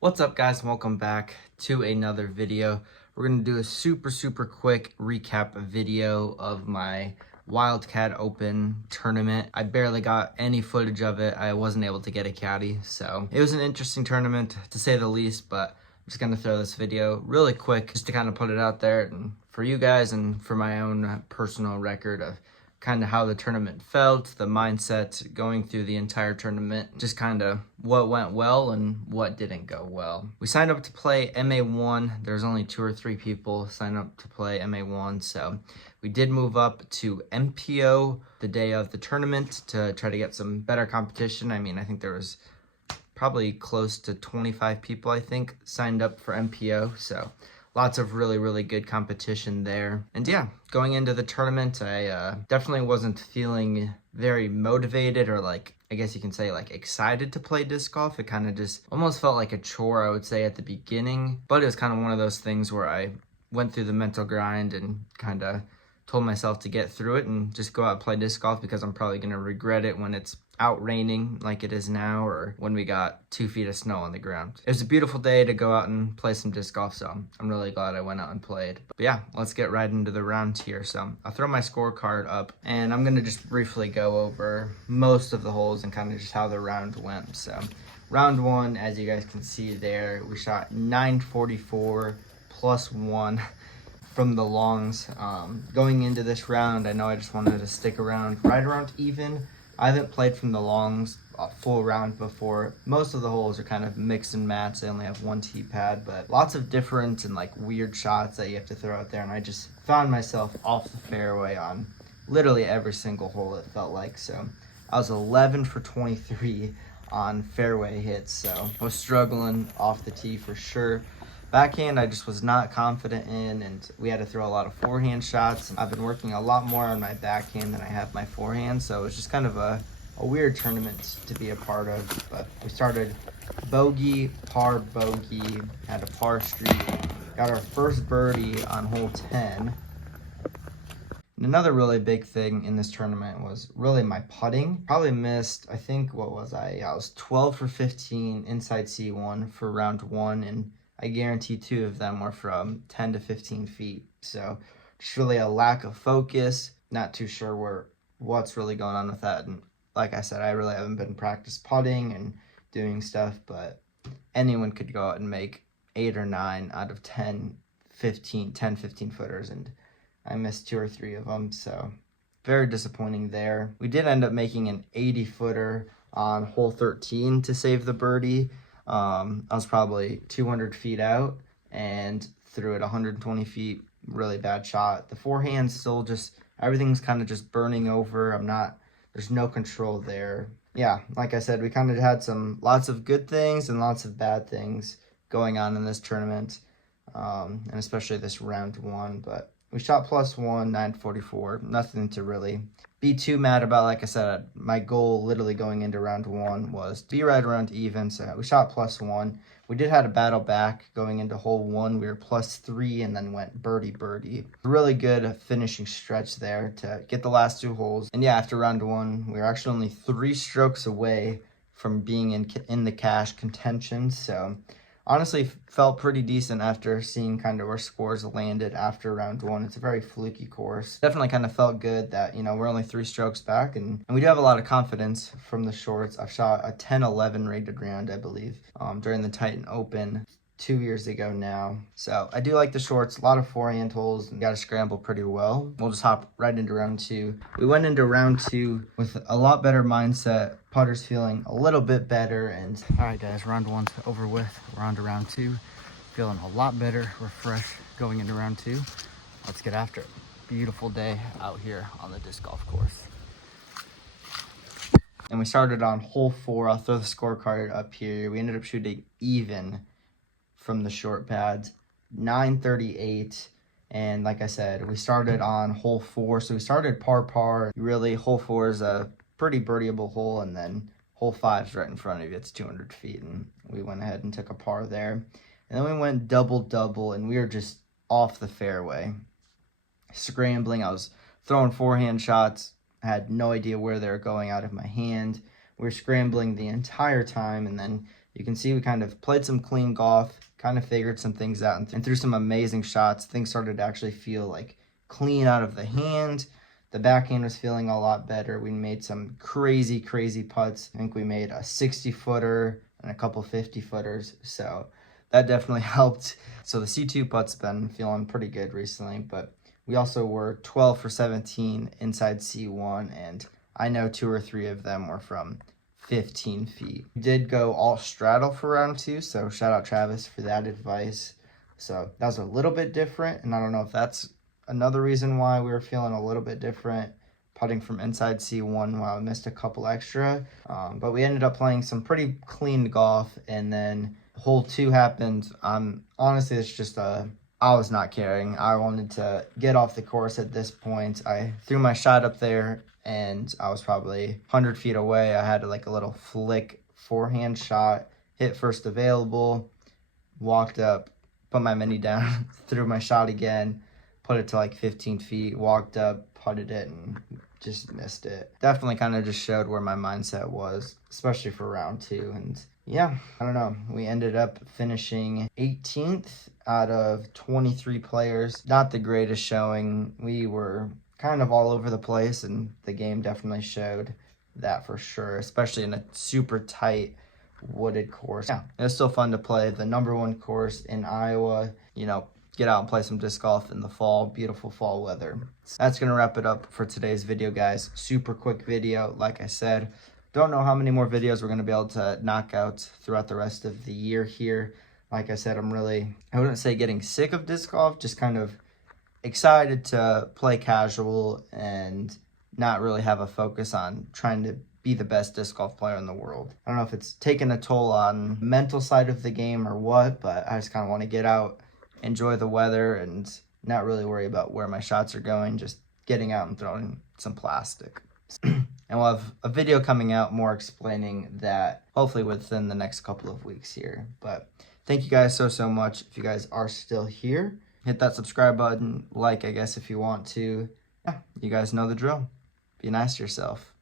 What's up, guys? Welcome back to another video. We're going to do a super quick recap video of my Wildcat Open tournament. I barely got any footage of it. I wasn't able to get a caddy, so it was an interesting tournament to say the least, but I'm just going to throw this video really quick just to kind of put it out there and for you guys and for my own personal record of kind of how the tournament felt, the mindset going through the entire tournament, just kind of what went well and what didn't go well. We signed up to play MA1. There's only 2 or 3 people signed up to play MA1, so we did move up to MPO the day of the tournament to try to get some better competition. I mean, I think there was probably close to 25 people, I think, signed up for MPO, so lots of really good competition there. And yeah, going into the tournament, I definitely wasn't feeling very motivated or I guess you can say excited to play disc golf. It kind of just almost felt like a chore, I would say, at the beginning. But it was kind of one of those things where I went through the mental grind and kind of told myself to get through it and just go out and play disc golf because I'm probably going to regret it when it's out raining like it is now or when we got 2 feet of snow on the ground. It was a beautiful day to go out and play some disc golf, so I'm really glad I went out and played. But yeah, let's get right into the rounds here. So I'll throw my scorecard up and I'm going to just briefly go over most of the holes and kind of just how the round went. So round 1, as you guys can see there, we shot 944 plus 1 from the longs. Going into this round, I know I just wanted to stick around right around even. I haven't played from the longs a full round before. Most of the holes are kind of mix and match. They only have 1 tee pad, but lots of different and weird shots that you have to throw out there. And I just found myself off the fairway on literally every single hole, it felt like. So I was 11 for 23 on fairway hits. So I was struggling off the tee for sure. Backhand, I just was not confident in, and we had to throw a lot of forehand shots. I've been working a lot more on my backhand than I have my forehand, so it was just kind of a weird tournament to be a part of. But we started bogey, par bogey, had a par streak, got our first birdie on hole 10. And another really big thing in this tournament was really my putting. Probably missed, I think, what was I? Yeah, I was 12 for 15 inside C1 for round 1, and I guarantee 2 of them were from 10 to 15 feet. So just really a lack of focus. Not too sure what's really going on with that. And like I said, I really haven't been practice putting and doing stuff, but anyone could go out and make 8 or 9 out of 10 15 footers, and I missed 2 or 3 of them. So very disappointing there. We did end up making an 80 footer on hole 13 to save the birdie. I was probably 200 feet out and threw it 120 feet. Really bad shot. The forehand still just, everything's kind of just burning over. There's no control there. Yeah, like I said, we kind of had lots of good things and lots of bad things going on in this tournament, and especially this round 1. But we shot plus 1, 944. Nothing to really be too mad about. Like I said, my goal literally going into round 1 was to be right around even. So we shot plus 1. We did have a battle back going into hole 1. We were plus 3 and then went birdie. Really good finishing stretch there to get the last 2 holes. And yeah, after round 1, we were actually only 3 strokes away from being in the cash contention. So honestly, felt pretty decent after seeing kind of where scores landed after round 1. It's a very fluky course. Definitely kind of felt good that, we're only 3 strokes back, and we do have a lot of confidence from the shorts. I've shot a 10-11 rated round, I believe, during the Titan Open 2 years ago now. So I do like the shorts, a lot of forehand holes, and got to scramble pretty well. We'll just hop right into round 2. We went into round 2 with a lot better mindset. Putter's feeling a little bit better, and all right, guys, round 1's over with. We're on to round 2. Feeling a lot better, refreshed going into round 2. Let's get after it. Beautiful day out here on the disc golf course. And we started on hole 4. I'll throw the scorecard up here. We ended up shooting even from the short pads, 938. And like I said, we started on hole 4. So we started par. Really, hole 4 is a pretty birdieable hole, and then hole 5 is right in front of you. It's 200 feet, and we went ahead and took a par there. And then we went double, and we were just off the fairway. Scrambling, I was throwing forehand shots. I had no idea where they were going out of my hand. We were scrambling the entire time, and then You can see we kind of played some clean golf, kind of figured some things out, and threw some amazing shots. Things started to actually feel like clean out of the hand. The backhand was feeling a lot better. We made some crazy putts. I think we made a 60-footer and a couple 50-footers. So that definitely helped. So the C2 putt's been feeling pretty good recently, but we also were 12 for 17 inside C1, and I know 2 or 3 of them were from 15 feet. We did go all straddle for round 2, so shout out Travis for that advice. So that was a little bit different, and I don't know if that's another reason why we were feeling a little bit different putting from inside C1 while I missed a couple extra. But we ended up playing some pretty clean golf, and then hole 2 happened. Honestly, it's just I was not caring. I wanted to get off the course at this point. I threw my shot up there, and I was probably 100 feet away. I had like a little flick forehand shot, hit first available, walked up, put my mini down, threw my shot again, put it to like 15 feet, walked up, putted it, and just missed it. Definitely kind of just showed where my mindset was, especially for round 2. And yeah, I don't know. We ended up finishing 18th out of 23 players. Not the greatest showing. We were kind of all over the place, and the game definitely showed that for sure, especially in a super tight wooded course. Yeah, it was still fun to play the #1 course in Iowa. You know, get out and play some disc golf in the fall, beautiful fall weather. That's gonna wrap it up for today's video, guys. Super quick video, like I said. Don't know how many more videos we're gonna be able to knock out throughout the rest of the year here. Like I said, I wouldn't say getting sick of disc golf, just kind of excited to play casual and not really have a focus on trying to be the best disc golf player in the world. I don't know if it's taken a toll on the mental side of the game or what, but I just kind of want to get out, enjoy the weather, and not really worry about where my shots are going, just getting out and throwing some plastic. And we'll have a video coming out more explaining that hopefully within the next couple of weeks here. But thank you guys so much. If you guys are still here, hit that subscribe button, like, I guess, if you want to. Yeah, you guys know the drill. Be nice to yourself.